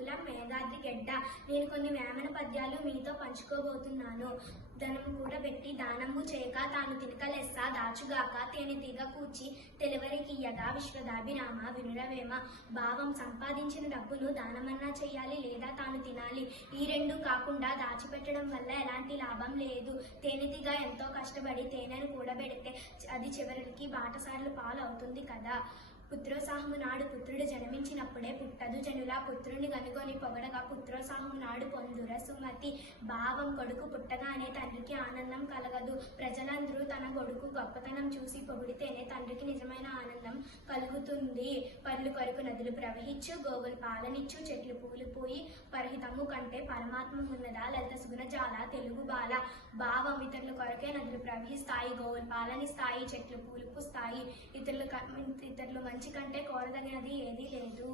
కులం మేఘాద్రి గెడ్డ. నేను కొన్ని వేమన పద్యాలు మీతో పంచుకోబోతున్నాను. ధనము కూడబెట్టి దానము చేయక తాను తినక లెస్స దాచుగాక తేనెటీగ కూర్చి తెలవరికియ్యగా విశ్వదాభిరామ వినురవేమ. భావం సంపాదించిన డబ్బును దానమన్నా చెయ్యాలి లేదా తాను తినాలి. ఈ రెండు కాకుండా దాచిపెట్టడం వల్ల ఎలాంటి లాభం లేదు. తేనెటీగ ఎంతో కష్టపడి తేనెను కూడబెడితే అది చివరికి బాటసార్లు పాలు అవుతుంది కదా. పుత్రోత్సాహము నాడు పుత్రుడు జన్మించినప్పుడే పుట్టదు జనుల పుత్రుని కనుగొని పొగడగా పుత్రోత్సాహము నాడు పొందుర సుమతి. భావం కొడుకు పుట్టగానే తండ్రికి ఆనందం కలగదు. ప్రజలందరూ తన కొడుకు గొప్పతనం చూసి పొగిడితేనే తండ్రికి నిజమైన ఆనందం కలుగుతుంది. పనులు కొరకు నదులు ప్రవహించు, గోవులు పాలనిచ్చు, చెట్లు పూలు పోయి పరహితము కంటే పరమాత్మ ఉన్నదా లలిత సుగుణ జాల తెలుగు బాల. భావం ఇతరుల కొరకే నదులు ప్రవహిస్తాయి, గోవులు పాలనిస్తాయి, చెట్లు పూలు పూస్తాయి. ఇతరులు మంచి కంటే కోరదగినది ఏదీ లేదు.